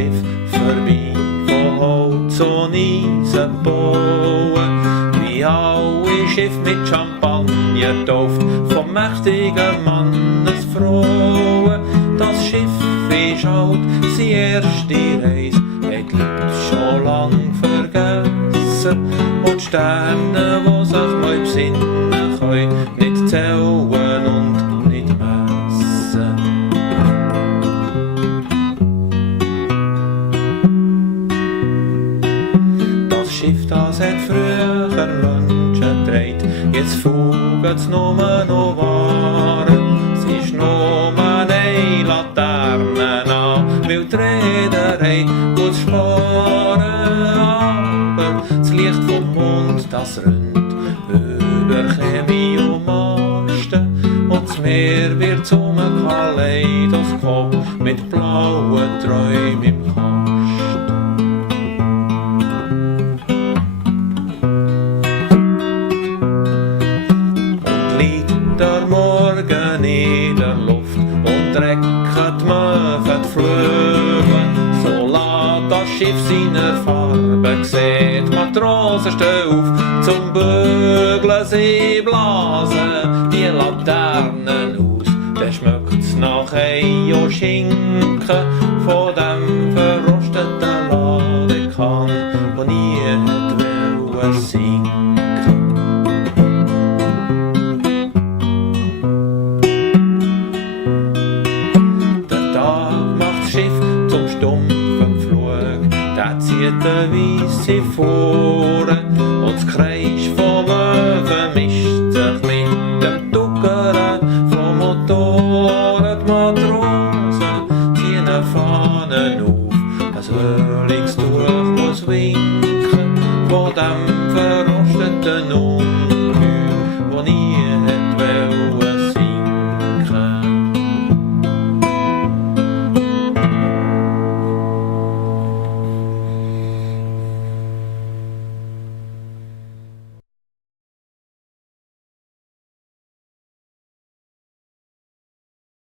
Schiff vorbei, von Holz und Eisen bauen. Wie alle Schiffe mit Champagner tauft, vom mächtigen Mannesfrauen. Das Schiff ist alt, seine erste Reise, hat Leute schon lang vergessen. Und die Sterne, die sich mal besinnen können, nicht zählen und nicht messen. Das Schiff, das hat früher Menschen gedreht, jetzt fugt es nur noch Waren. Es ist nur eine Laterne an, weil die Reederei gut sparen. Aber das Licht vom Mond, das rinnt über Chemie und Masten. Und das Meer wird zum Kaleidoskop mit blauen Träumen im Kasten. Der Morgen in der Luft und trägt die Möwen die Flügel. So lässt das Schiff seine Farbe, sieht Matrosen stehen auf zum Bügeln. Sie blasen die Laternen aus, dann schmeckt's nach Ei und Schinken von dem verrosteten Ladekan, wo nie wollte sinken. Zum stumpfen Flug, der zieht der Weisse vor. Und das Kreisch vom Möwen mischt sich mit dem Tuckern vom Motor. Die Matrosen ziehen Fahnen auf, ein Frühlingstuch muss winken von dem verrosteten Nuss.